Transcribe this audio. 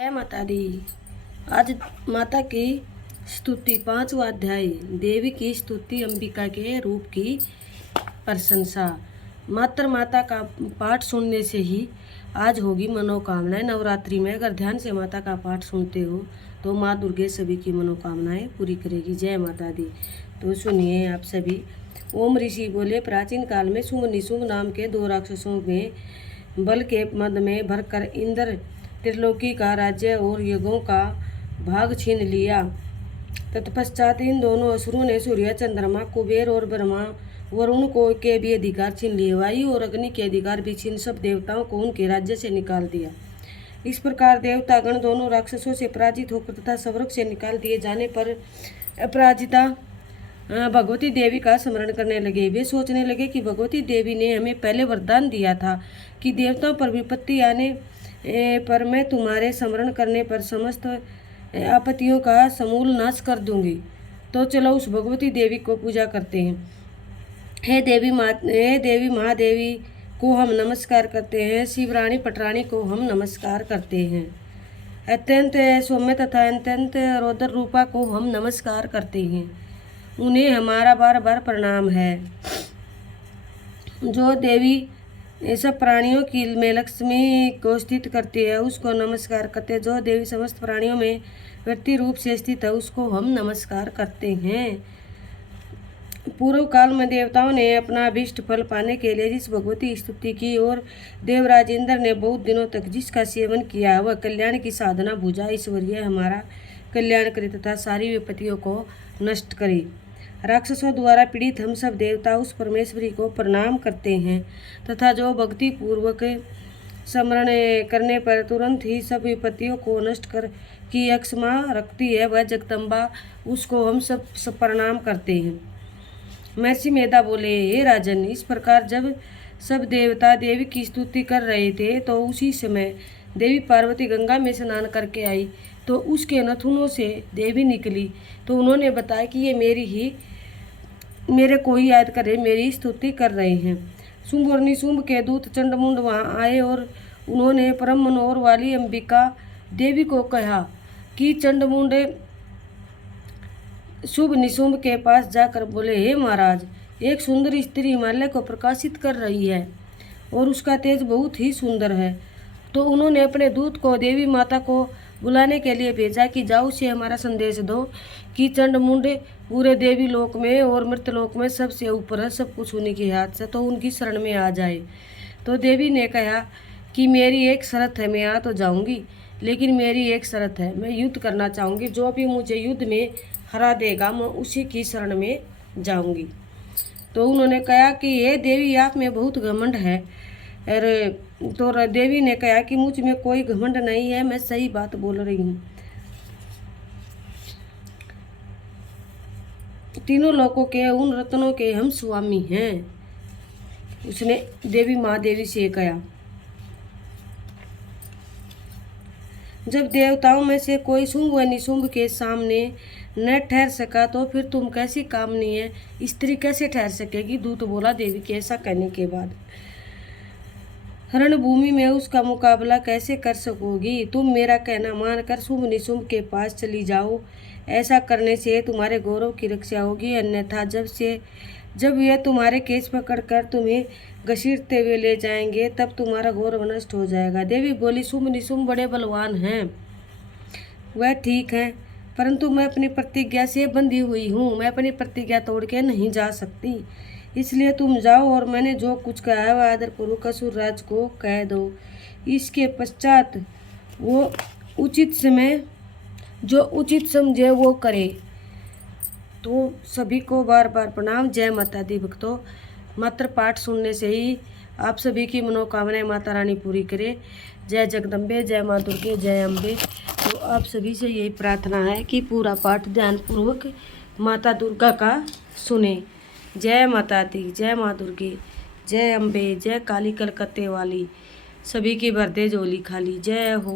जय माता दी। आज माता की स्तुति 5वां अध्याय। देवी की स्तुति, अंबिका के रूप की प्रशंसा। मात्र माता का पाठ सुनने से ही आज होगी मनोकामनाएं। नवरात्रि में अगर ध्यान से माता का पाठ सुनते हो तो माँ दुर्गे सभी की मनोकामनाएं पूरी करेगी। जय माता दी। तो सुनिए आप सभी। ओम ऋषि बोले, प्राचीन काल में शुंभ निशुंभ नाम के दो राक्षसों में बल के मद में भरकर इंद्र त्रिलोकी का राज्य और यज्ञों का भाग छीन लिया। तत्पश्चात इन दोनों असुरों ने सूर्य, चंद्रमा, कुबेर और ब्रह्मा वरुण को के भी अधिकार छीन लिए। वायु और अग्नि के अधिकार भी छीन सब देवताओं को उनके राज्य से निकाल दिया। इस प्रकार देवतागण दोनों राक्षसों से पराजित होकर तथा स्वर्ग से निकाल दिए जाने पर अपराजिता भगवती देवी का स्मरण करने लगे। वे सोचने लगे कि भगवती देवी ने हमें पहले वरदान दिया था कि देवताओं पर विपत्ति आने पर मैं तुम्हारे स्मरण करने पर समस्त आपत्तियों का समूल नाश कर दूंगी। तो चलो उस भगवती देवी को पूजा करते हैं। हे देवी महादेवी को हम नमस्कार करते हैं। शिवरानी पटरानी को हम नमस्कार करते हैं। अत्यंत सौम्य तथा अत्यंत रौद्र रूपा को हम नमस्कार करते हैं। उन्हें हमारा बार बार प्रणाम है। जो देवी सब प्राणियों की में लक्ष्मी को स्थित करती है उसको नमस्कार करते हैं। जो देवी समस्त प्राणियों में व्यक्ति रूप से स्थित है उसको हम नमस्कार करते हैं। पूर्व काल में देवताओं ने अपना अभीष्ट फल पाने के लिए जिस भगवती स्तुति की और देवराज इंद्र ने बहुत दिनों तक जिसका सेवन किया वह कल्याण की साधना भुजा ईश्वरीय हमारा कल्याण करे तथा सारी विपत्तियों को नष्ट करे। राक्षसों द्वारा पीड़ित हम सब देवता उस परमेश्वरी को प्रणाम करते हैं तथा जो भक्ति पूर्वक स्मरण करने पर तुरंत ही सब विपत्तियों को नष्ट कर की अक्षमा रखती है वह जगदम्बा उसको हम सब प्रणाम करते हैं। महर्षि मेधा बोले, हे राजन, इस प्रकार जब सब देवता देवी की स्तुति कर रहे थे तो उसी समय देवी पार्वती गंगा में स्नान करके आई तो उसके नथुनों से देवी निकली। तो उन्होंने बताया कि ये मेरे को ही याद करे, मेरी स्तुति कर रहे हैं। शुंभ और निशुंभ के दूत चंडमुंड वहाँ आए और उन्होंने परम मनोहर वाली अंबिका देवी को कहा कि चंडमुंड शुभ निशुंभ के पास जाकर बोले, हे महाराज, एक सुंदर स्त्री हिमालय को प्रकाशित कर रही है और उसका तेज बहुत ही सुंदर है। तो उन्होंने अपने दूत को देवी माता को बुलाने के लिए भेजा कि जाओ उसे हमारा संदेश दो कि चंडमुंड पूरे देवी लोक में और मृतलोक में सबसे ऊपर है, सब कुछ उन्हीं के हाथ से, तो उनकी शरण में आ जाए। तो देवी ने कहा कि मेरी एक शर्त है, मैं आ तो जाऊंगी लेकिन मेरी एक शर्त है, मैं युद्ध करना चाहूँगी। जो भी मुझे युद्ध में हरा देगा मैं उसी की शरण में जाऊंगी। तो उन्होंने कहा कि ये देवी आप में बहुत घमंड है। तो देवी ने कहा कि मुझ में कोई घमंड नहीं है, मैं सही बात बोल रही हूँ। तीनों लोकों के उन रत्नों के हम स्वामी हैं, उसने देवी महादेवी से कहा। जब देवताओं में से कोई शुंभ व निशुंभ के सामने न ठहर सका तो फिर तुम कैसी कामनी है स्त्री कैसे ठहर सकेगी? दूत बोला देवी के ऐसा कहने के बाद रणभूमि में उसका मुकाबला कैसे कर सकोगी? तुम मेरा कहना मानकर शुंभ निशुंभ के पास चली जाओ। ऐसा करने से तुम्हारे गौरव की रक्षा होगी, अन्यथा जब यह तुम्हारे केस पकड़कर तुम्हें घसीटते हुए ले जाएंगे तब तुम्हारा गौरव नष्ट हो जाएगा। देवी बोली, शुंभ निशुंभ बड़े बलवान हैं, वह ठीक है, परंतु मैं अपनी प्रतिज्ञा से बंधी हुई हूँ, मैं अपनी प्रतिज्ञा तोड़ के नहीं जा सकती। इसलिए तुम जाओ और मैंने जो कुछ कहा है वह आदरपूर्वक असुरराज को कह दो। इसके पश्चात वो जो उचित समझे वो करे। तो सभी को बार बार प्रणाम। जय माता दी। भक्तों, मात्र पाठ सुनने से ही आप सभी की मनोकामनाएं माता रानी पूरी करे। जय जगदम्बे, जय माँ दुर्गे, जय अम्बे। तो आप सभी से यही प्रार्थना है कि पूरा पाठ ध्यानपूर्वक माता दुर्गा का सुने। जय माता दी, जय माँ दुर्गे, जय अम्बे, जय काली कलकत्ते वाली, सभी की भर दे झोली खाली। जय हो।